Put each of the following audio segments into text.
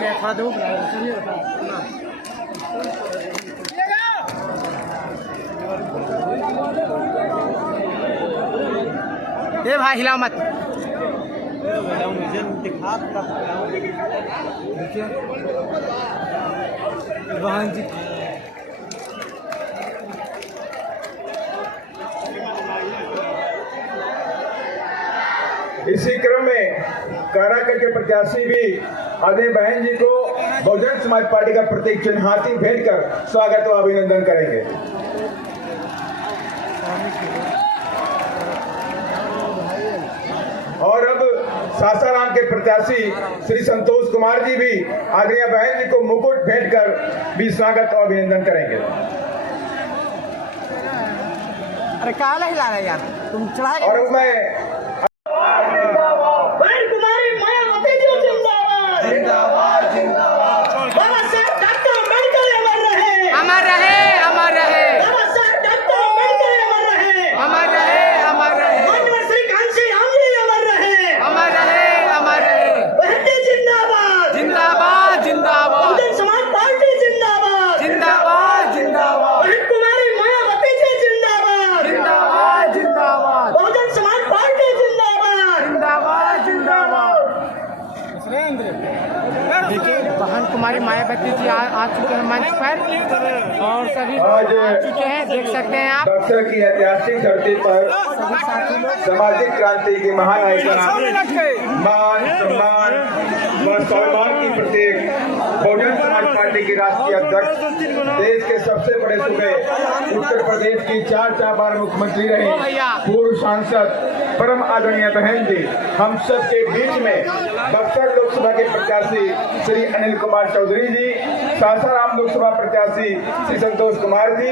थोड़ा धूप ये भाई हिलाओ मत। देखिए बहन जी इसी क्रम में काराकट के प्रत्याशी भी आदरणीय बहन जी को बहुजन समाज पार्टी का प्रतीक चिन्ह हाथी भेंट कर स्वागत व अभिनंदन करेंगे। और अब सासाराम के प्रत्याशी श्री संतोष कुमार जी भी आदरणीय बहन जी को मुकुट भेंट कर भी स्वागत और अभिनंदन करेंगे। अरे काला हिला रहा है यार तुम चढ़ा। और मैं अमर रहे अमर रहे अमर रहे अमर रहे अमर रहे अमर रहे जिंदाबाद जिंदाबाद समाज पार्टी जिंदाबाद जिंदाबाद जिंदाबाद कुमारी मायावती जी जिंदाबाद जिंदाबाद जिंदाबाद बहुजन समाज पार्टी जिंदाबाद जिंदाबाद जिंदाबाद। देखिए बहन कुमारी मायावती जी आ चुके हैं मंच पर और सभी आ चुके हैं, देख सकते हैं आप। बक्सर की ऐतिहासिक धरती पर सामाजिक क्रांति की महानायिका मान सम्मान व स्वाभिमान की प्रतीक बहुजन समाज पार्टी की राष्ट्रीय अध्यक्ष, देश के सबसे बड़े सूबे उत्तर प्रदेश की 4 बार मुख्यमंत्री रही, पूर्व सांसद परम आदरणीय बहन जी हम सब के बीच में बक्सर लोकसभा के प्रत्याशी श्री अनिल कुमार चौधरी जी, सासाराम लोकसभा प्रत्याशी श्री संतोष कुमार जी,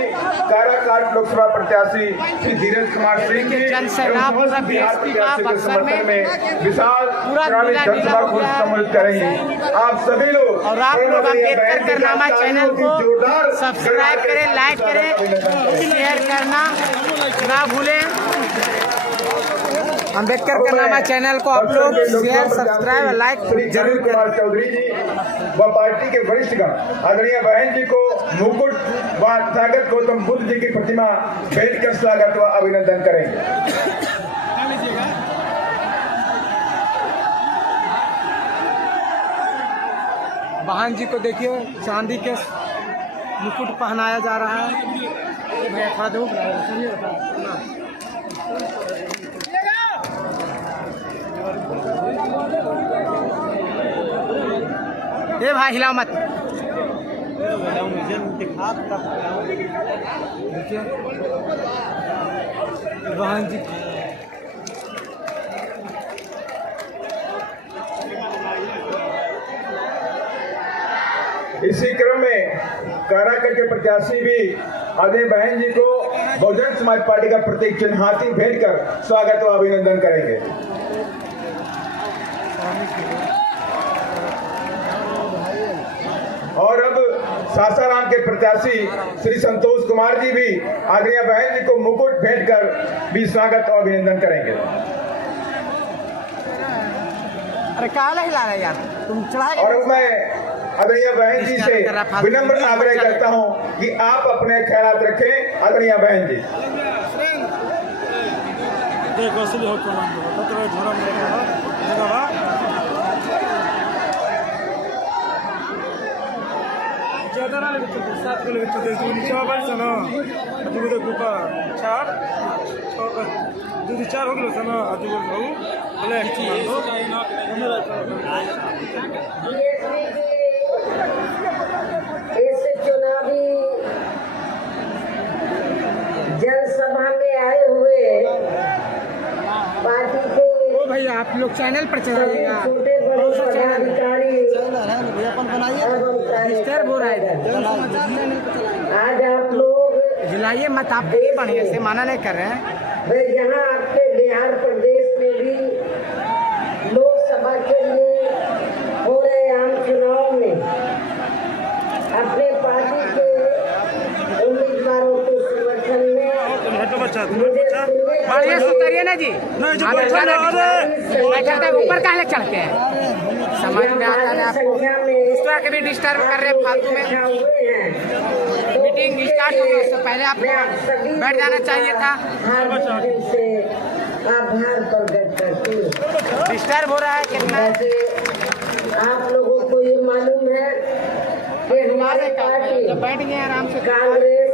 काराकाट लोकसभा प्रत्याशी श्री धीरज कुमार सिंह जी के समर्थन में विशाल चुनावी जनसभा को सम्मिलित करेंगे। आप सभी लोग और आप लोग अम्बेडकर करनामा चैनल को सब्सक्राइब करें, लाइक करें, शेयर करना ना भूलें। अम्बेडकर करनामा चैनल को आप लोग शेयर सब्सक्राइब और लाइक जरूर। कुमार चौधरी जी व पार्टी के वरिष्ठगण आदरणीय बहन जी को मुकुट व स्वागत गौतम बुद्ध जी की प्रतिमा भेंट कर स्वागत व अभिनंदन करेंगे। बहन जी को देखिए चांदी के मुकुट पहनाया जा रहा है। भैया थोड़ा धूप ये भाई हिलाओ मत। देखिए बहन जी इसी क्रम में काराकट के प्रत्याशी भी आदरणीय बहन जी को बहुजन समाज पार्टी का प्रतीक चिन्ह हाथी भेंट कर स्वागत व अभिनंदन करेंगे। और अब सासाराम के प्रत्याशी श्री संतोष कुमार जी भी आदरणीय बहन जी को मुकुट भेंट कर भी स्वागत और अभिनंदन करेंगे। अरे काला हिला रहा है यार तुम चढ़ा। और मैं आदरणीय बहन जी से विनम्र आग्रह करता हूं कि आप अपने ख्याल रखें। आदरणीय बहन जी ज्यादा ना लेके 7 को लेके नीचे वापस ना दूध गुपा 4 दूध 4 हो गलो ना दूध हो बोले इस चुनावी जनसभा में आए हुए पार्टी के भैया आप लोग चैनल पर चलाइएगा। छोटे बड़े पदाधिकारी आज आप लोग हिलाइए मत, आप बढ़िया से माना नहीं कर रहे हैं। यहाँ आपके बिहार प्रदेश में भी लोकसभा के लिए हो रहे आम चुनाव में अपने पार्टी के उम्मीदवारों के समर्थन में बढ़िया से करिए ना जी, ऊपर काहे चढ़ते हैं, समझ में आता है आपको। के भी डिस्टर्ब कर रहे हैं फालतू में। मीटिंग स्टार्ट होगी उससे पहले आपको बैठ जाना चाहिए था। आभार प्रकट करती हूँ। डिस्टर्ब हो रहा है कितना। आप लोगों को ये मालूम है कि हमारे पार्टी बैठ गए आराम से, कांग्रेस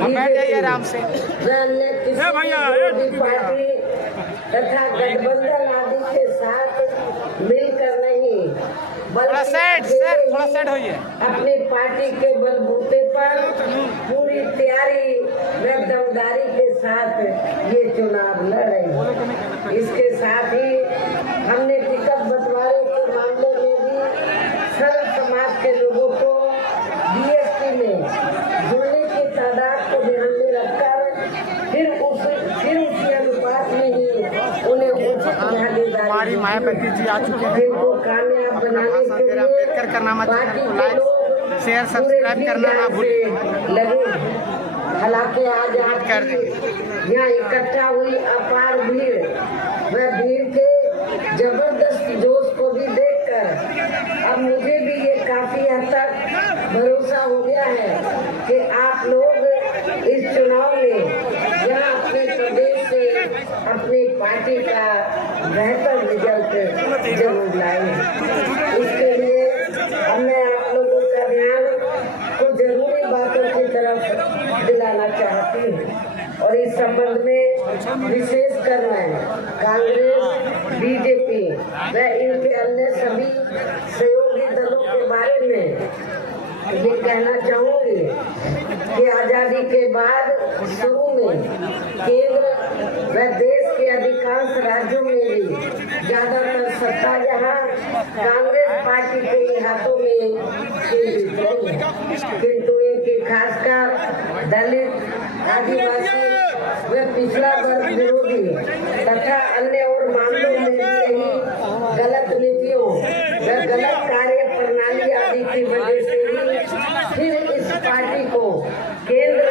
बैठ जाइए आराम से। अन्य किसी विरोधी पार्टी तथा गठबंधन आदि के साथ मिलकर नहीं, थोड़ा सेट होइए। अपनी पार्टी के बलबूते पर पूरी तैयारी व दमदारी के साथ ये चुनाव लड़ रही है। इसके साथ ही हमने टिकट बंटवारे के मामले में भी सर्व समाज के लोगों को बीएसपी में जुड़ने की तादाद को ध्यान में रखकर फिर उसी अनुपात में ही उन्हें उचित भागीदारी हमारी मायावती जी आ चुके हैं। इनको कामयाब बनाने के लिए अम्बेडकर करनामा चैनल को लाइक शेयर सब्सक्राइब करना ना भूलें। लगे। हालांकि आज यहाँ इकट्ठा हुई अपार भीड़, वह भीड़ के जबरदस्त जोश को भी देखकर अब मुझे भी ये काफी हद तक भरोसा हो गया है कि आप लोग इस चुनाव में यहाँ अपने प्रदेश से अपनी पार्टी का बेहतर रिजल्ट जरूर लाएंगे। इसके लिए मैं आप लोगों का ध्यान को जरूरी बातों की तरफ दिलाना चाहती हूँ और इस संबंध में विशेषकर मैं कांग्रेस, बीजेपी व इनके अन्य सभी सहयोगी दलों के बारे में ये कहना चाहूंगी कि आजादी के बाद शुरू में केंद्र व देश के अधिकांश राज्यों में भी ज्यादातर सत्ता यहाँ कांग्रेस पार्टी के हाथों में केंद्रित रही है, किंतु इनकी खासकर दलित, आदिवासी व पिछड़ा वर्ग विरोधी तथा अन्य और मामलों में रही गलत नीतियों व गलत कार्य प्रणाली आदि की वजह से फिर इस पार्टी को केंद्र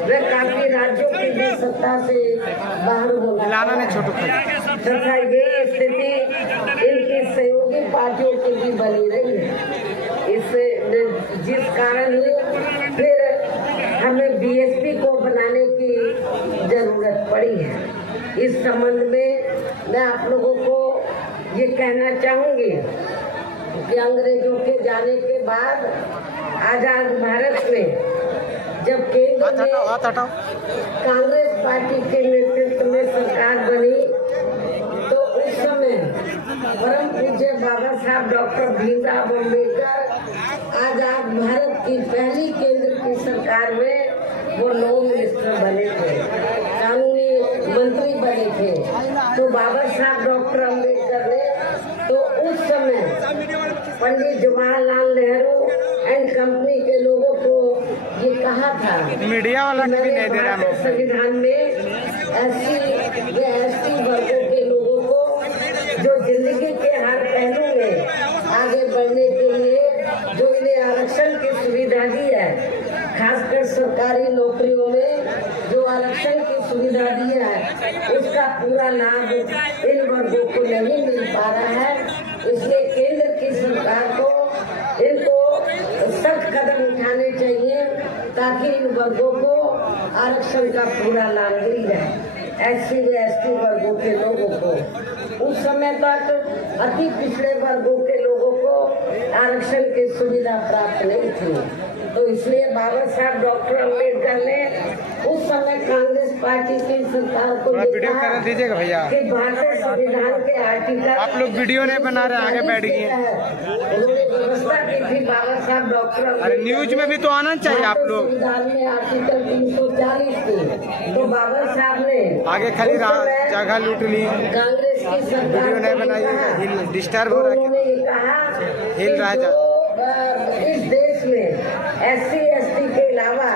व काफी राज्यों की भी सत्ता से बाहर होना तथा ये स्थिति इनकी सहयोगी पार्टियों की भी बनी रही है। इससे जिस कारण फिर हमें बीएसपी को बनाने की जरूरत पड़ी है। इस संबंध में मैं आप लोगों को ये कहना चाहूंगी कि अंग्रेजों के जाने के बाद आजाद भारत में जब केंद्र में कांग्रेस पार्टी के नेतृत्व में सरकार बनी तो उस समय परम पूज्य बाबा साहब डॉक्टर भीमराव अम्बेडकर आजाद भारत की पहली केंद्र की सरकार में वो लॉ मिनिस्टर बने थे, कानूनी मंत्री बने थे। तो बाबा साहब डॉक्टर अम्बेडकर ने तो उस समय पंडित जवाहरलाल नेहरू एंड कंपनी के लोगों को ये कहा था, मीडिया वाला भी नहीं दे रहा है। संविधान में एससी वर्गों के लोगों को जो जिंदगी के हर पहलू में आगे बढ़ने के लिए जो इन्हें आरक्षण की सुविधा दी है, खासकर सरकारी नौकरियों में जो आरक्षण की सुविधा दी है, उसका पूरा लाभ इन वर्गों को नहीं मिल पा रहा है। इसलिए केंद्र की सरकार को इनको सख्त कदम उठाने चाहिए ताकि इन वर्गों को आरक्षण का पूरा लाभ मिल जाए। एससी व एसटी वर्गों के लोगों को उस समय तक अति पिछड़े वर्गों के लोगों को आरक्षण की सुविधा प्राप्त नहीं थी। तो इसलिए बाबा साहब डॉक्टर अम्बेडकर ने उस समय कांग्रेस पार्टी की सरकार को वीडियो कर दीजिएगा भैया। कि भारतीय संविधान के आर्टिकल आप लोग वीडियो नहीं बना रहे, आगे बैठ गए। उन्होंने व्यवस्था की थी बाबा साहब डॉक्टर अरे न्यूज में भी तो आना चाहिए आप लोग। संविधान में आर्टिकल 340 थी, तो बाबा साहब ने आगे खाली जगह लूट ली। कांग्रेस की सरकार वीडियो नहीं बनाइए, डिस्टर्ब हो रहा है। उन्होंने ये कहा हिल रहा है इस देश में एससी एसटी के अलावा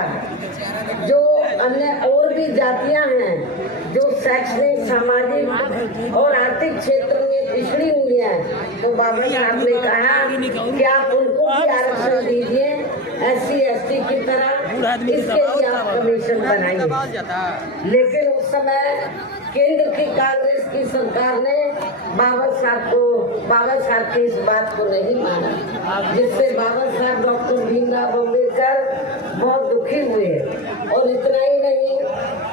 जो अन्य और भी जातियां हैं जो शैक्षणिक, सामाजिक और आर्थिक क्षेत्र में पिछड़ी हुई हैं, तो बाबा साहब ने कहा कि आप उनको भी आरक्षण दीजिए एससी एसटी की तरह, इसके लिए आप कमीशन बनाइए। लेकिन उस समय केंद्र की कांग्रेस की सरकार ने बाबा साहब की इस बात को नहीं माना, जिससे बाबा साहब डॉक्टर भीमराव अम्बेडकर बहुत दुखी हुए। और इतना ही नहीं,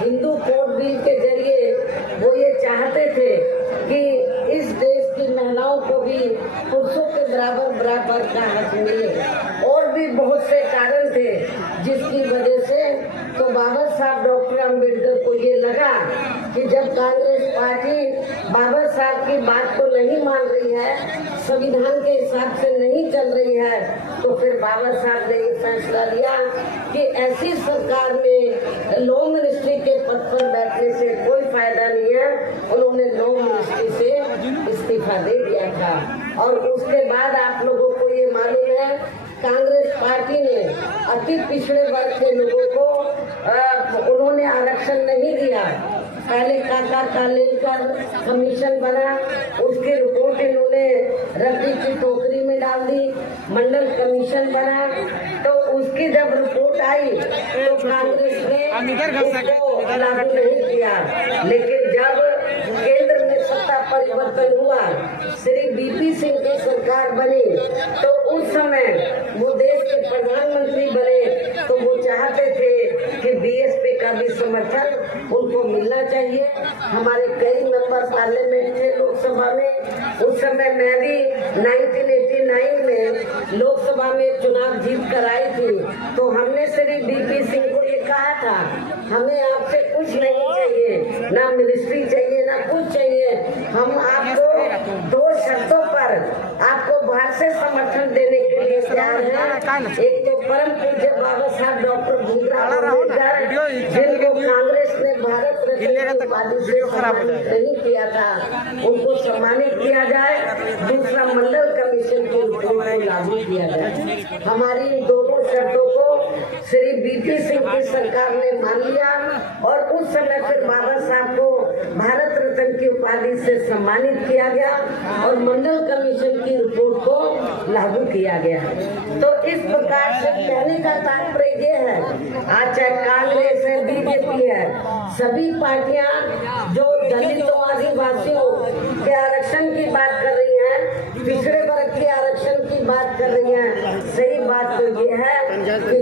हिंदू कोड बिल के जरिए वो ये चाहते थे कि इस देश की महिलाओं को भी पुरुषों के बराबर का हक मिले। और भी बहुत से कारण थे जिसकी वजह से तो बाबा साहब डॉक्टर अम्बेडकर को ये लगा कि जब कांग्रेस पार्टी बाबा साहब की बात को नहीं मान रही है, संविधान के हिसाब से नहीं चल रही है, तो फिर बाबा साहब ने ये फैसला लिया कि ऐसी सरकार में लॉ मिनिस्ट्री के पद पर बैठने से कोई फायदा नहीं है। उन्होंने लॉ मिनिस्ट्री से इस्तीफा दे दिया था। और उसके बाद आप लोगों को ये मालूम है, कांग्रेस पार्टी ने अति पिछड़े वर्ग के लोगों को उन्होंने आरक्षण नहीं दिया। पहले काका कालेलकर कमीशन बना, उसकी रिपोर्ट इन्होंने रद्दी की टोकरी में डाल दी। मंडल कमीशन बना, तो उसकी जब रिपोर्ट आई तो कांग्रेस ने उसको लागू नहीं किया। लेकिन जब केंद्र में सत्ता परिवर्तन हुआ, श्री बीपी सिंह की सरकार बनी, तो उस समय वो देश के प्रधानमंत्री बने, तो वो चाहते थे कि बीएसपी का भी समर्थन उनको मिलना चाहिए। हमारे कई मेंबर पार्लियामेंट थे लोकसभा में। उस समय मैं भी 1989 में लोकसभा में चुनाव जीत कर आई थी, तो हमने श्री बीपी सिंह को ये कहा था, हमें आपसे कुछ नहीं चाहिए, ना मिनिस्ट्री चाहिए, ना कुछ चाहिए। हम आपको 2 शर्तों पर आपको बाहर से समर्थन देने के लिए तैयार हैं। एक तो परम पूज्य बाबा साहब डॉक्टर भीमराव अम्बेडकर, जिनको कांग्रेस ने भारत रत्न की उपाधि से सम्मानित नहीं किया था, उनको सम्मानित किया जाए। दूसरा, मंडल कमीशन की रिपोर्ट को लागू किया जाए। हमारी इन दोनों शर्तों को श्री बीपी सिंह की सरकार ने मान लिया और उस समय फिर बाबा साहब को भारत रत्न की उपाधि से सम्मानित किया गया और मंडल कमीशन की रिपोर्ट को लागू किया गया। तो इस प्रकार से कहने का तात्पर्य ये है, आज चाहे कांग्रेस है, बीजेपी है, सभी पार्टियां जो दलितों आदिवासियों के आरक्षण की बात कर रही हैं, पिछड़े वर्ग के आरक्षण की बात कर रही हैं, सही बात तो ये है कि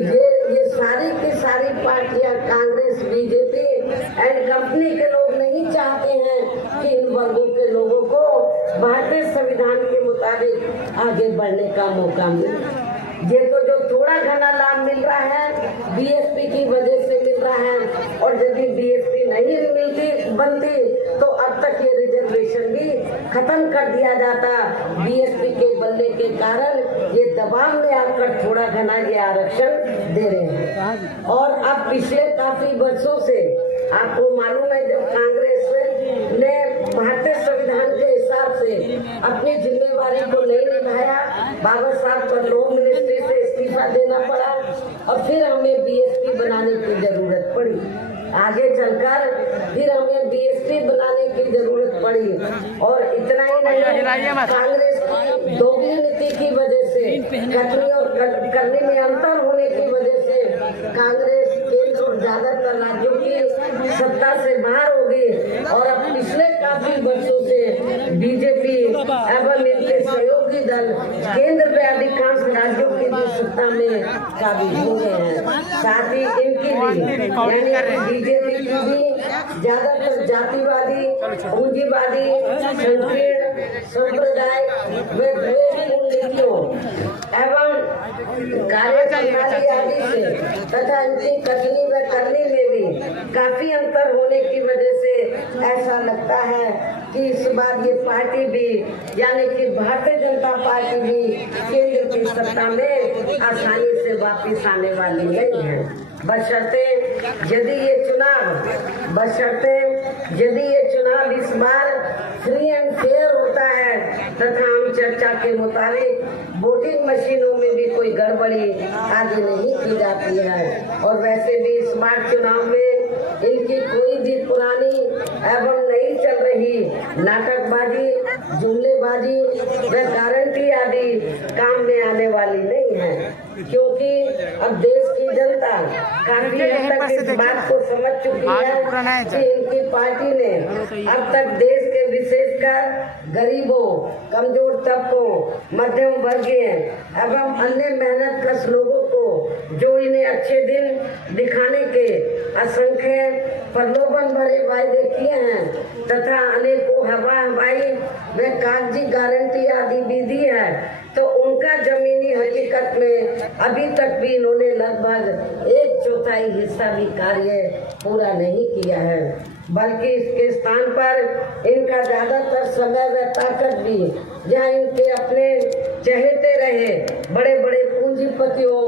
ये सारी की सारी पार्टियां कांग्रेस, बीजेपी एंड कंपनी के लोग नहीं चाहते हैं कि इन वर्गों के लोगों को भारतीय संविधान के मुताबिक आगे बढ़ने का मौका मिले। ये तो जो थोड़ा घना लाभ मिल रहा है बीएसपी की वजह से मिल रहा है, और यदि बीएसपी नहीं बनती तो अब तक ये रिजर्वेशन भी खत्म कर दिया जाता। बीएसपी के बनने के कारण ये दबाव में आकर थोड़ा घना ये आरक्षण दे रहे हैं। और अब पिछले काफी वर्षों से आपको मालूम है, जब कांग्रेस ने भारतीय संविधान के हिसाब से अपनी जिम्मेवारी को नहीं निभाया, बाबा साहब को लॉ मिनिस्ट्री से इस्तीफा देना पड़ा और फिर हमें बीएसपी बनाने की जरूरत पड़ी। आगे चलकर फिर हमें बीएसपी बनाने की जरूरत पड़ी। और इतना ही नहीं, कांग्रेस की दोगली नीति की वजह से, कथनी और करने में अंतर होने की वजह से कांग्रेस केंद्र और ज्यादातर राज्यों की सत्ता से बाहर हो गई और अब पिछले काफी वर्षों से बीजेपी एवं इनके सहयोगी दल केंद्र में अधिकांश राज्यों की भी सत्ता में काबिज हो गए हैं। साथ ही इनकी भी, यानी बीजेपी की भी ज्यादातर जातिवादी, पूंजीवादी, संकीर्ण संप्रदाय व द्वेषपूर्ण नीतियों एवं कार्यप्रणाली आदि से तथा इनकी कथनी व करनी में भी काफी अंतर होने की वजह से ऐसा लगता है कि इस बार ये पार्टी भी, यानी कि भारतीय जनता पार्टी भी केंद्र की सत्ता में आसानी से वापिस आने वाली नहीं है। बशर्ते यदि ये चुनाव इस बार फ्री एंड फेयर होता है तथा हम चर्चा के मुताबिक वोटिंग मशीनों में भी कोई गड़बड़ी आदि नहीं की जाती है। और वैसे भी इस बार चुनाव में इनकी कोई भी पुरानी एवं नहीं चल रही नाटकबाजी, जुमलेबाजी व गारंटी आदि काम में आने वाली नहीं है, क्योंकि अब देश की जनता काफी हद तक इस बात को समझ चुकी है कि इनकी पार्टी ने अब तक देश के विशेषकर गरीबों, कमजोर तबकों, मध्यम वर्गीय एवं अन्य मेहनतकश लोगों को जो इन्हें अच्छे दिन दिखाने के असंख्य प्रलोभन भरे वायदे किए हैं तथा अनेकों हवाई व कागजी गारंटी आदि भी दी है, तो उनका जमीनी हकीकत में अभी तक भी इन्होंने लगभग 1/4 हिस्सा भी कार्य पूरा नहीं किया है, बल्कि इसके स्थान पर इनका ज्यादातर समय व ताकत भी जहाँ इनके अपने चहेते रहे बड़े बड़े पूंजीपतियों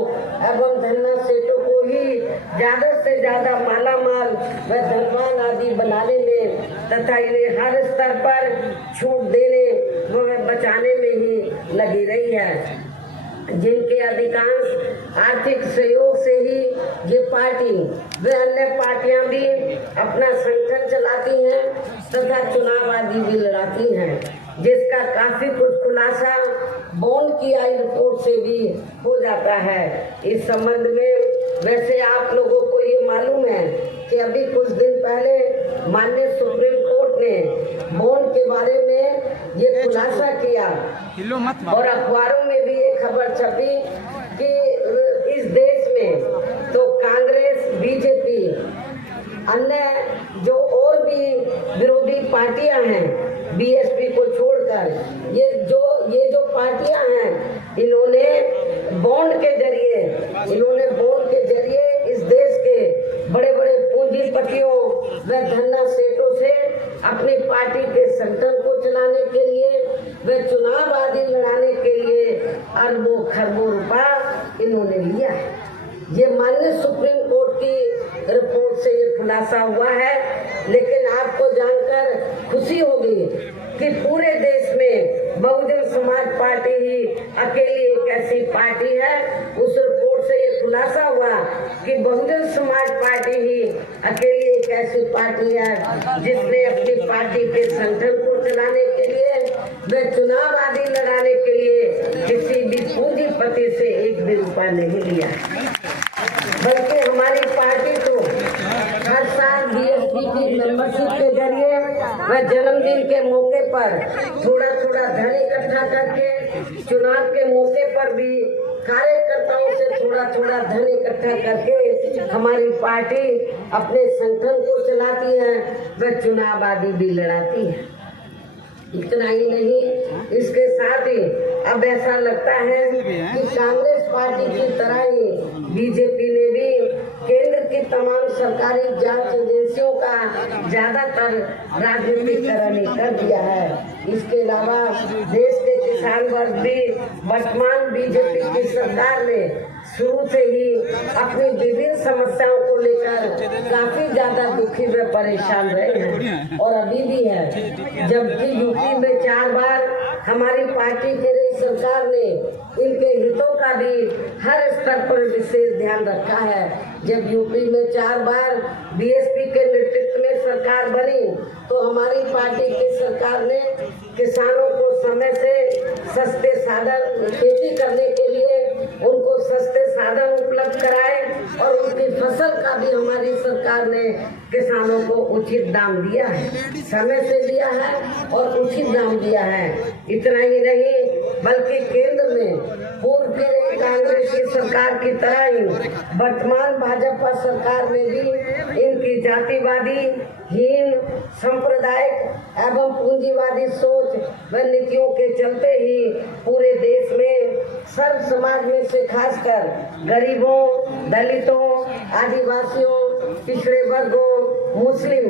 एवं धन्ना सेठों को ही ज्यादा से ज्यादा मालामाल व धनवान आदि बनाने में तथा इन्हें हर स्तर पर छूट देने व बचाने में ही लगी रही है, जिनके अधिकांश आर्थिक सहयोग से ही ये पार्टी व अन्य पार्टियां भी अपना संगठन चलाती हैं तथा चुनाव आदि भी लड़ाती हैं, जिसका काफी कुछ खुलासा बॉन्ड की आई रिपोर्ट से भी हो जाता है। इस संबंध में वैसे आप लोगों को ये मालूम है कि अभी कुछ दिन पहले माननीय सुप्रीम कोर्ट ने बॉन्ड के बारे में ये खुलासा किया और अखबारों में भी ये खबर छपी कि इस देश में तो कांग्रेस, बीजेपी, अन्य जो और भी विरोधी पार्टियां हैं, बीएसपी को छोड़कर ये जो पार्टियां हैं, इन्होंने बॉन्ड के जरिए इस देश के बड़े बड़े पूंजीपतियों व धन्ना सेठों से अपनी पार्टी के संगठन को चलाने के लिए व चुनाव आदि लड़ाने के लिए अरबों खरबों रुपया इन्होंने लिया है। ये माननीय सुप्रीम कोर्ट की रिपोर्ट से ये खुलासा हुआ है, लेकिन आपको जानकर खुशी होगी कि पूरे देश में बहुजन समाज पार्टी ही अकेली एक ऐसी पार्टी है, उस रिपोर्ट से ये खुलासा हुआ कि बहुजन समाज पार्टी ही अकेली एक ऐसी पार्टी है जिसने अपनी पार्टी के संगठन को चलाने के लिए व चुनाव आदि लड़ाने के लिए किसी भी पूंजीपति से एक भी रुपया नहीं लिया, बल्कि हमारी पार्टी को हर साल बीएसपी की मेंबरशिप के जरिए व जन्मदिन के मौके पर थोड़ा थोड़ा धन इकट्ठा करके, चुनाव के मौके पर भी कार्यकर्ताओं से थोड़ा थोड़ा धन इकट्ठा करके हमारी पार्टी अपने संगठन को चलाती है व चुनाव आदि भी लड़ाती है। इतना ही नहीं, इसके साथ ही अब ऐसा लगता है कि कांग्रेस पार्टी की तरह ही बीजेपी ने भी केंद्र की तमाम सरकारी जांच एजेंसियों का ज्यादातर राजनीतिकरण कर दिया है। इसके अलावा देश के किसान वर्ग भी वर्तमान बीजेपी की सरकार में शुरू से ही अपनी विभिन्न समस्याओं को लेकर काफी ज्यादा दुखी व परेशान रहे हैं और अभी भी है, जबकि यूपी में 4 बार हमारी पार्टी की रही सरकार ने इनके हितों का भी हर स्तर पर विशेष ध्यान रखा है। जब यूपी में 4 बार बीएसपी के नेतृत्व में सरकार बनी तो हमारी पार्टी की सरकार ने किसानों को समय से सस्ते साधन खेती करने के लिए उनको सस्ते साधन उपलब्ध कराए और उनकी फसल का भी हमारी सरकार ने किसानों को उचित दाम दिया है, समय से दिया है और उचित दाम दिया है। इतना ही नहीं, बल्कि केंद्र में पूर्व की रही कांग्रेस की सरकार की तरह ही वर्तमान भाजपा सरकार में भी इनकी जातिवादी, हीन, सांप्रदायिक एवं पूंजीवादी सोच व नीतियों के चलते ही पूरे देश में सर्व समाज में से खासकर गरीबों, दलितों, आदिवासियों, पिछड़े वर्गों, मुस्लिम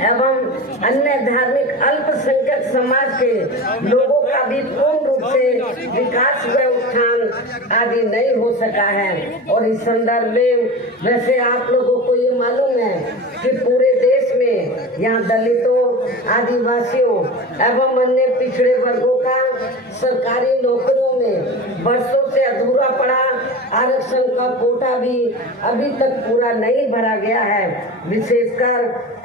एवं अन्य धार्मिक अल्पसंख्यक समाज के लोगों का भी पूर्ण रूप से विकास व उत्थान आदि नहीं हो सका है। और इस संदर्भ में वैसे आप लोगों को ये मालूम है कि पूरे देश में यहाँ दलितों, आदिवासियों एवं अन्य पिछड़े वर्गों का सरकारी नौकरियों में वर्षों से अधूरा पड़ा आरक्षण का कोटा भी अभी तक पूरा नहीं भरा गया है। विशेषकर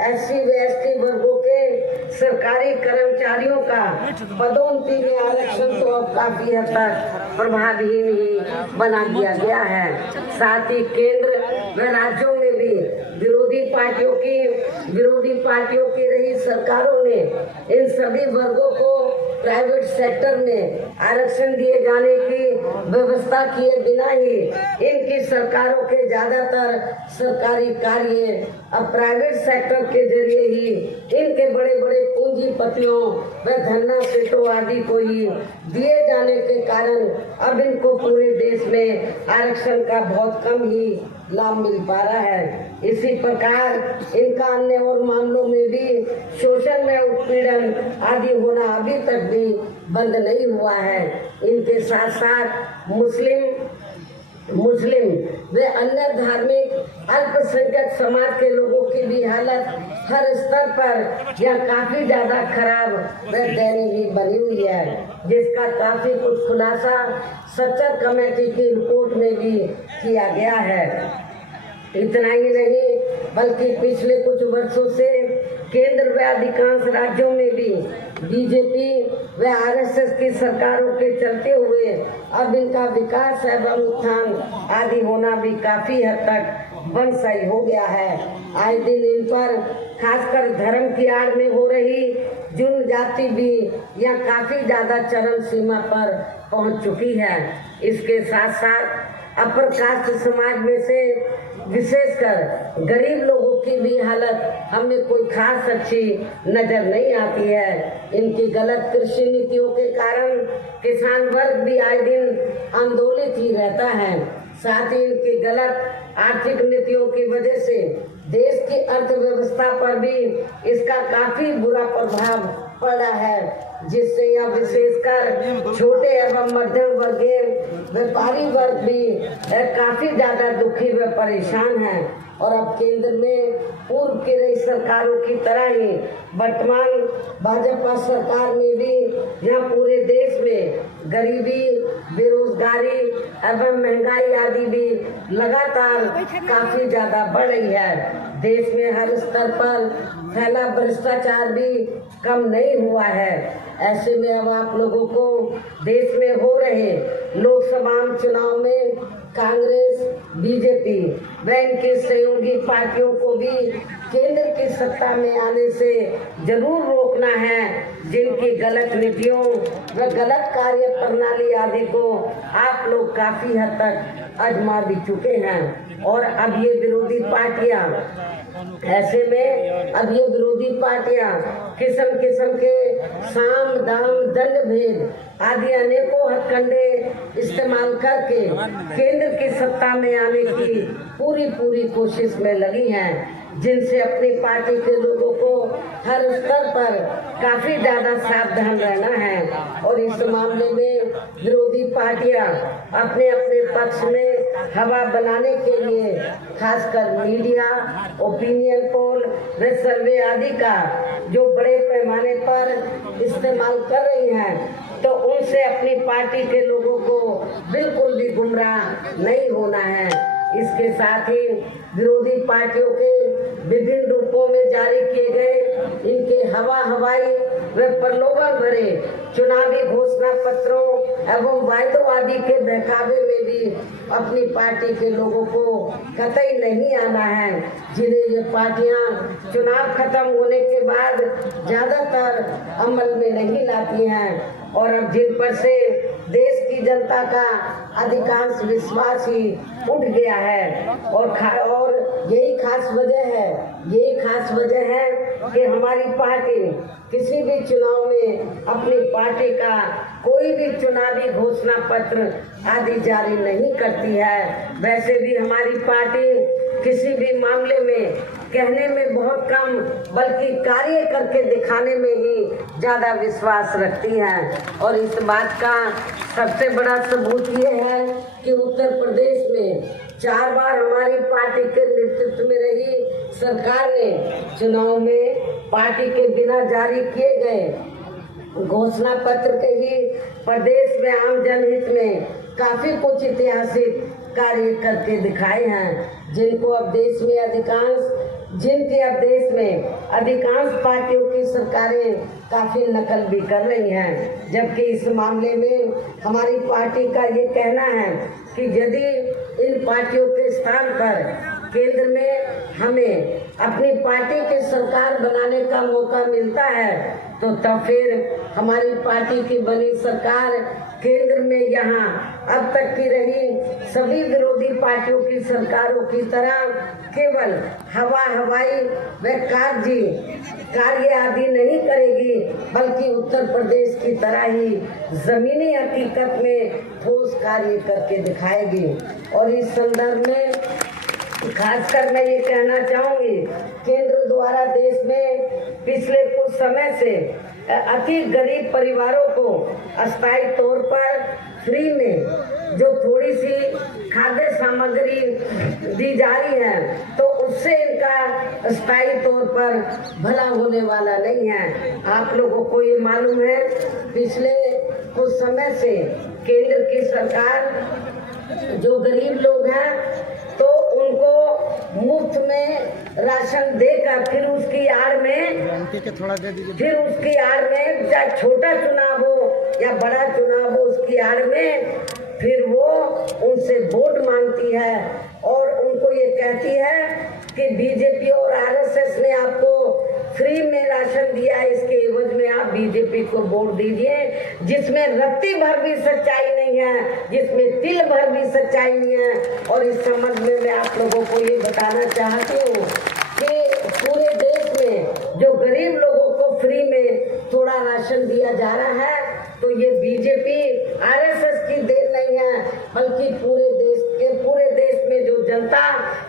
एससी व एसटी वर्गों के सरकारी कर्मचारियों का पदोन्नति में आरक्षण तो अब काफी हद तक प्रभावहीन ही बना दिया गया है। साथ ही केंद्र व राज्यों में भी भी विरोधी पार्टियों की रही सरकारों ने इन सभी वर्गों को प्राइवेट सेक्टर में आरक्षण दिए जाने की व्यवस्था किए बिना ही इनकी सरकारों के ज्यादातर सरकारी कार्य अब प्राइवेट सेक्टर के जरिए ही इनके बड़े बड़े पूंजीपतियों व धन्ना सेठों आदि को ही दिए जाने के कारण अब इनको पूरे देश में आरक्षण का बहुत कम ही लाभ मिल पा रहा है। इसी प्रकार इनका अन्य और मामलों में भी शोषण में उत्पीड़न आदि होना अभी तक भी बंद नहीं हुआ है। इनके साथ साथ मुस्लिम व अन्य धार्मिक अल्पसंख्यक समाज के लोगों की भी हालत हर स्तर पर यह काफी ज्यादा खराब व दयनीय बनी हुई है, जिसका काफी कुछ खुलासा सच्चर कमेटी की रिपोर्ट में भी किया गया है। इतना ही नहीं बल्कि पिछले कुछ वर्षों से केंद्र व अधिकांश राज्यों में भी बीजेपी व आरएसएस की सरकारों के चलते हुए अब इनका विकास एवं उत्थान आदि होना भी काफी हद तक बंदशाही हो गया है। आए दिन इन पर खासकर धर्म की आड़ में हो रही जुर्म जाति भी यह काफी ज्यादा चरम सीमा पर पहुंच चुकी है। इसके साथ साथ अपर कास्ट समाज में से विशेषकर गरीब लोगों की भी हालत हमें कोई खास अच्छी नजर नहीं आती है। इनकी गलत कृषि नीतियों के कारण किसान वर्ग भी आए दिन आंदोलित ही रहता है। साथ ही इनकी गलत आर्थिक नीतियों की वजह से देश की अर्थव्यवस्था पर भी इसका काफी बुरा प्रभाव पड़ा है, जिससे यह विशेषकर छोटे एवं मध्यम वर्गीय व्यापारी वर्ग भी काफी ज्यादा दुखी व परेशान हैं। और अब केंद्र में पूर्व की रही सरकारों की तरह ही वर्तमान भाजपा सरकार में भी यह पूरे देश में गरीबी, बेरोजगारी एवं महंगाई आदि भी लगातार काफी ज्यादा बढ़ रही है। देश में हर स्तर पर फैला भ्रष्टाचार भी कम नहीं हुआ है। ऐसे में अब आप लोगों को देश में हो रहे लोकसभा चुनाव में कांग्रेस, बीजेपी व इनके सहयोगी पार्टियों को भी केंद्र की सत्ता में आने से जरूर रोकना है, जिनकी गलत नीतियों व गलत कार्य प्रणाली आदि को आप लोग काफी हद तक आजमा भी चुके हैं। और अब ये विरोधी पार्टियां किस्म किस्म के साम दाम दंड भेद आदि अनेकों हथकंडे इस्तेमाल करके केंद्र की सत्ता में आने की पूरी कोशिश में लगी हैं, जिनसे अपनी पार्टी के लोगों को हर स्तर पर काफी ज्यादा सावधान रहना है। और इस मामले में विरोधी पार्टियां अपने अपने पक्ष में हवा बनाने के लिए खासकर मीडिया, ओपिनियन पोल व सर्वे आदि का जो बड़े पैमाने पर इस्तेमाल कर रही हैं, तो उनसे अपनी पार्टी के लोगों को बिल्कुल भी गुमराह नहीं होना है। इसके साथ ही विरोधी पार्टियों के विभिन्न रूपों में जारी किए गए इनके हवाई व प्रलोभन भरे चुनावी घोषणा पत्रों एवं वायदों आदि के बहकावे में भी अपनी पार्टी के लोगों को कतई नहीं आना है, जिन्हें ये पार्टियां चुनाव खत्म होने के बाद ज्यादातर अमल में नहीं लाती हैं। और अब जिन पर से देश की जनता का अधिकांश विश्वास ही उठ गया है। और यही खास वजह है कि हमारी पार्टी किसी भी चुनाव में अपनी पार्टी का कोई भी चुनावी घोषणा पत्र आदि जारी नहीं करती है। वैसे भी हमारी पार्टी किसी भी मामले में कहने में बहुत कम बल्कि कार्य करके दिखाने में ही ज्यादा विश्वास रखती है। और इस बात का सबसे बड़ा सबूत ये है कि उत्तर प्रदेश में 4 बार हमारी पार्टी के नेतृत्व में रही सरकार ने चुनाव में पार्टी के बिना जारी किए गए घोषणा पत्र के ही प्रदेश में आम जनहित में काफी कुछ ऐतिहासिक कार्य करके दिखाए हैं, जिनकी अब देश में अधिकांश पार्टियों की सरकारें काफी नकल भी कर रही हैं। जबकि इस मामले में हमारी पार्टी का ये कहना है कि यदि इन पार्टियों के स्थान पर केंद्र में हमें अपनी पार्टी की सरकार बनाने का मौका मिलता है तो तब फिर हमारी पार्टी की बनी सरकार केंद्र में यहाँ अब तक की रही सभी विरोधी पार्टियों की सरकारों की तरह केवल हवाई व कार्य आदि नहीं करेगी, बल्कि उत्तर प्रदेश की तरह ही जमीनी हकीकत में ठोस कार्य करके दिखाएगी। और इस संदर्भ में खासकर मैं ये कहना चाहूंगी, केंद्र द्वारा देश में पिछले कुछ समय से अति गरीब परिवारों को अस्थायी तौर पर फ्री में जो थोड़ी सी खाद्य सामग्री दी जा रही है, तो उससे इनका स्थायी तौर पर भला होने वाला नहीं है। आप लोगों को ये मालूम है, पिछले कुछ समय से केंद्र की सरकार जो गरीब लोग हैं तो उनको मुफ्त में राशन देकर फिर उसकी आड़ में चाहे छोटा चुनाव हो या बड़ा चुनाव हो, उसकी आड़ में फिर वो उनसे वोट मांगती है और उनको ये कहती है कि बीजेपी और आरएसएस ने आपको फ्री में राशन दिया है, इसके एवज में आप बीजेपी को वोट दीजिए, जिसमें रत्ती भर भी सच्चाई नहीं है, जिसमें तिल भर भी सच्चाई नहीं है। और इस संबंध में मैं आप लोगों को ये बताना चाहती हूँ कि पूरे देश में जो गरीब लोगों को फ्री में थोड़ा राशन दिया जा रहा है, तो ये बीजेपी आरएसएस की देन नहीं है, बल्कि पूरे देश में जो जनता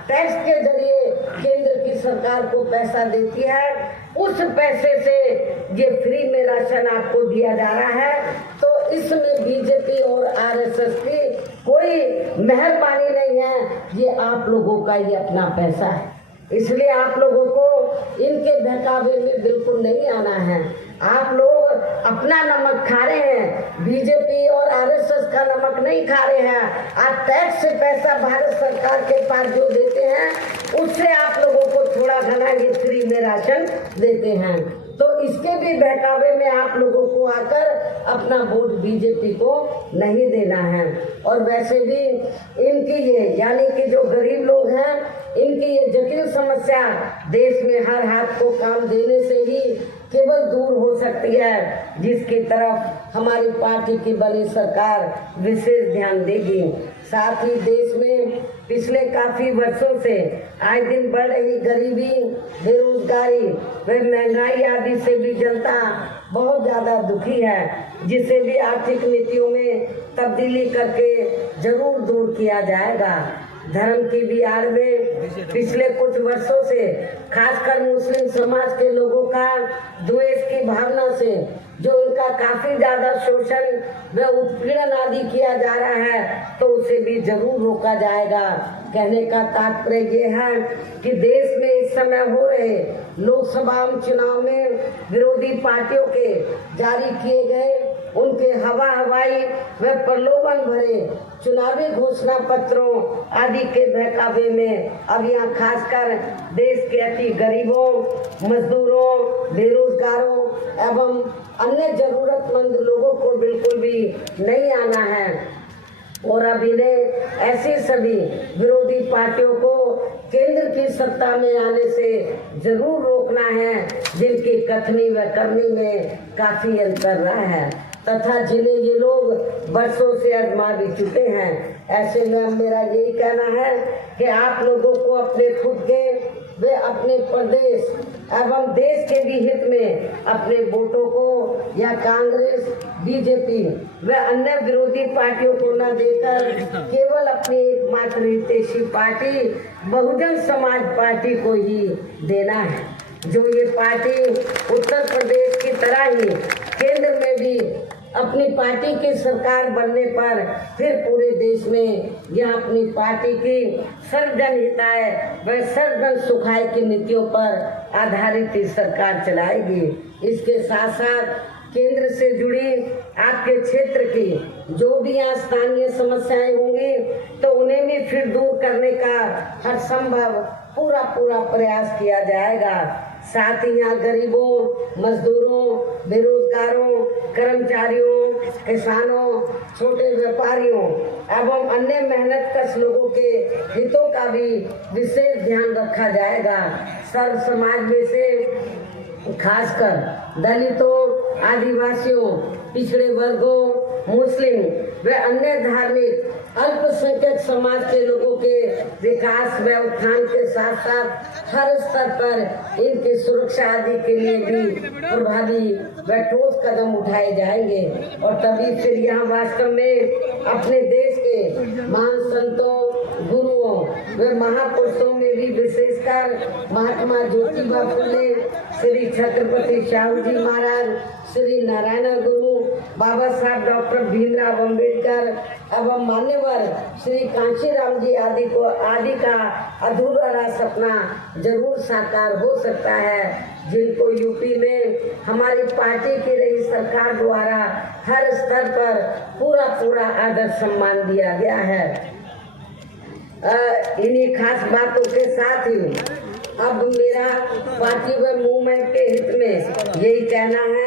टैक्स के जरिए केंद्र की सरकार को पैसा देती है, उस पैसे से ये फ्री में राशन आपको दिया जा रहा है। तो इसमें बीजेपी और आरएसएस की कोई मेहरबानी नहीं है, ये आप लोगों का ही अपना पैसा है। इसलिए आप लोगों को इनके बहकावे में बिल्कुल नहीं आना है। आप लोग अपना नमक खा रहे हैं, बीजेपी और आरएसएस का नमक नहीं खा रहे हैं। आप टैक्स से पैसा भारत सरकार के पास जो देते हैं, उससे आप लोगों को थोड़ा घना ये फ्री में राशन देते हैं। तो इसके भी बहकावे में आप लोगों को आकर अपना वोट बीजेपी को नहीं देना है। और वैसे भी इनकी ये यानी कि जो गरीब लोग हैं, इनकी ये जटिल समस्या देश में हर हाथ को काम देने से ही केवल दूर हो सकती है, जिसकी तरफ हमारी पार्टी की बनी सरकार विशेष ध्यान देगी। साथ ही देश में पिछले काफी वर्षों से आए दिन बढ़ रही गरीबी, बेरोजगारी व महंगाई आदि से भी जनता बहुत ज्यादा दुखी है, जिसे भी आर्थिक नीतियों में तब्दीली करके जरूर दूर किया जाएगा। धर्म की भी आड़ में पिछले कुछ वर्षों से खासकर मुस्लिम समाज के लोगों का द्वेष की भावना से जो उनका काफी ज्यादा शोषण व उत्पीड़न आदि किया जा रहा है, तो उसे भी जरूर रोका जाएगा। कहने का तात्पर्य ये है कि देश में इस समय हो रहे लोकसभा चुनाव में विरोधी पार्टियों के जारी किए गए उनके हवाई व प्रलोभन भरे चुनावी घोषणा पत्रों आदि के बहकावे में अब यहाँ खासकर देश के अति गरीबों, मजदूरों, बेरोजगारों एवं अन्य जरूरतमंद लोगों को बिल्कुल भी नहीं आना है। और अब इन्हें ऐसी सभी विरोधी पार्टियों को केंद्र की सत्ता में आने से जरूर रोकना है, जिनकी कथनी व करनी में काफी अंतर रहा है तथा जिन्हें ये लोग बरसों से आजमा भी चुके हैं। ऐसे में मेरा यही कहना है कि आप लोगों को अपने खुद के वे अपने प्रदेश एवं देश के भी हित में अपने वोटों को या कांग्रेस, बीजेपी व अन्य विरोधी पार्टियों को न देकर केवल अपनी एकमात्र हितैषी पार्टी बहुजन समाज पार्टी को ही देना है, जो ये पार्टी उत्तर प्रदेश की तरह ही केंद्र में भी अपनी पार्टी की सरकार बनने पर फिर पूरे देश में यह अपनी पार्टी की सर्वजन हिताय व सर्वजन सुखाय की नीतियों पर आधारित सरकार चलाएगी। इसके साथ साथ केंद्र से जुड़ी आपके क्षेत्र की जो भी यहाँ स्थानीय समस्याएं होंगी, तो उन्हें भी फिर दूर करने का हर संभव पूरा प्रयास किया जाएगा। साथ ही यहाँ गरीबों, मजदूरों, बेरोजगारों, कर्मचारियों, किसानों, छोटे व्यापारियों एवं अन्य मेहनतकश लोगों के हितों का भी विशेष ध्यान रखा जाएगा। सर्व समाज में से खासकर दलितों, आदिवासियों, पिछड़े वर्गों, मुस्लिम व अन्य धार्मिक अल्पसंख्यक समाज के लोगों के विकास व उत्थान के साथ साथ हर स्तर पर इनकी सुरक्षा आदि के लिए भी प्रभावी व ठोस कदम उठाए जाएंगे और तभी फिर यहाँ वास्तव में अपने देश के महान संतों, गुरुओं व महापुरुषों में भी विशेषकर महात्मा ज्योतिबा फुले, श्री छत्रपति शाहू जी महाराज, श्री नारायण गुरु, बाबा साहब डॉक्टर भीमराव अम्बेडकर एवं मान्यवर श्री कांशीराम जी आदि का अधूरा सपना जरूर साकार हो सकता है, जिनको यूपी में हमारी पार्टी की रही सरकार द्वारा हर स्तर पर पूरा आदर सम्मान दिया गया है। इन्हीं खास बातों के साथ ही अब मेरा पार्टी व मूवमेंट के हित में यही कहना है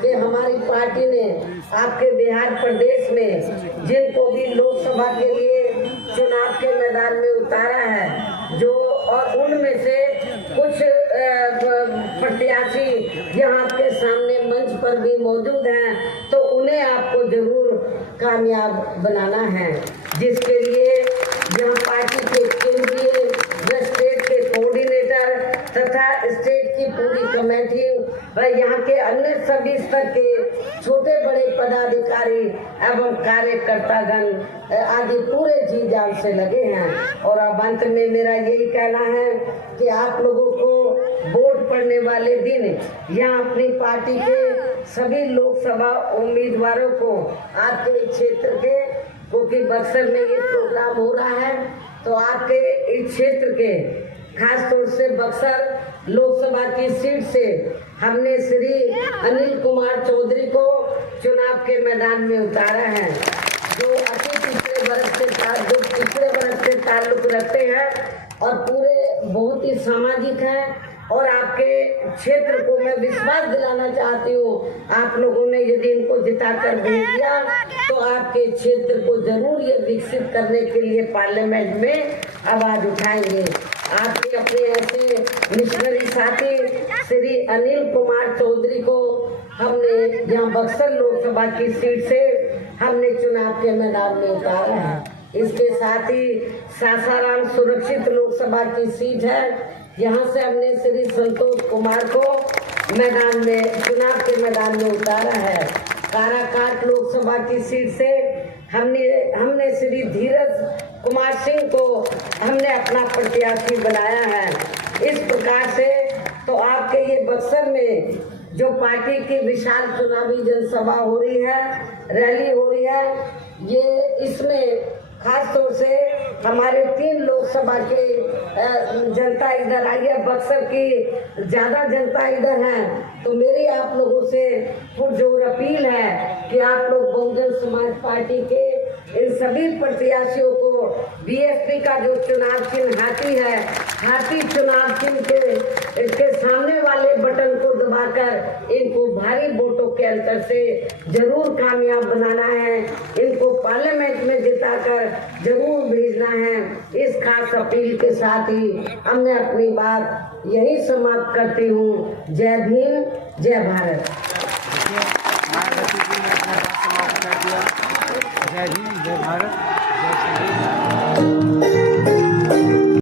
कि हमारी पार्टी ने आपके बिहार प्रदेश में जिनको भी लोकसभा के लिए चुनाव के मैदान में उतारा है, जो और उनमें से कुछ प्रत्याशी यहाँ आपके सामने मंच पर भी मौजूद हैं, तो उन्हें आपको जरूर कामयाब बनाना है, जिसके लिए यहाँ पार्टी के केंद्रीय व स्टेट के कोऑर्डिनेटर तथा स्टेट की पूरी कमेटी व यहाँ के अन्य सभी स्तर के छोटे बड़े पदाधिकारी एवं कार्यकर्तागण आदि पूरे जी जान से लगे हैं। और अब अंत में मेरा यही कहना है कि आप लोगों को वोट पड़ने वाले दिन यहाँ अपनी पार्टी के सभी लोकसभा उम्मीदवारों को आपके क्षेत्र के, क्योंकि बक्सर में ये प्रोग्राम हो रहा है, तो आपके इस क्षेत्र के खास तौर से बक्सर लोकसभा की सीट से हमने श्री अनिल कुमार चौधरी को चुनाव के मैदान में उतारा है, जो अति पिछड़े वर्ग से ताल्लुक रखते हैं और पूरे बहुत ही सामाजिक हैं। और आपके क्षेत्र को मैं विश्वास दिलाना चाहती हूँ, आप लोगों ने यदि इनको जिताकर भेज दिया तो आपके क्षेत्र को जरूर ये विकसित करने के लिए पार्लियामेंट में आवाज उठाएंगे। आपके अपने ऐसे मिशनरी साथी श्री अनिल कुमार चौधरी को हमने यहाँ बक्सर लोकसभा की सीट से हमने चुनाव के मैदान में उतारा है। इसके साथ ही सासाराम सुरक्षित लोकसभा की सीट है, यहाँ से हमने श्री संतोष कुमार को मैदान में चुनाव के मैदान में उतारा है। काराकाट लोकसभा की सीट से हमने श्री धीरज कुमार सिंह को हमने अपना प्रत्याशी बनाया है। इस प्रकार से तो आपके ये बक्सर में जो पार्टी की विशाल चुनावी जनसभा हो रही है, रैली हो रही है, ये इसमें खास तौर से हमारे 3 लोकसभा के जनता इधर आई है, बक्सर की ज्यादा जनता इधर है, तो मेरी आप लोगों से पुरजोर अपील है कि आप लोग बहुजन समाज पार्टी के इन सभी प्रत्याशियों को बीएसपी का जो चुनाव चिन्ह हाथी है, हाथी चुनाव चिन्ह के सामने वाले बटन को दबाकर इनको भारी वोटों के अंतर से जरूर कामयाब बनाना है, इनको पार्लियामेंट में जिताकर जरूर भेजना है। इस खास अपील के साथ ही अब मैं अपनी बात यही समाप्त करती हूँ। जय भीम, जय भारत। जय भीम, जय भारत, जय श्री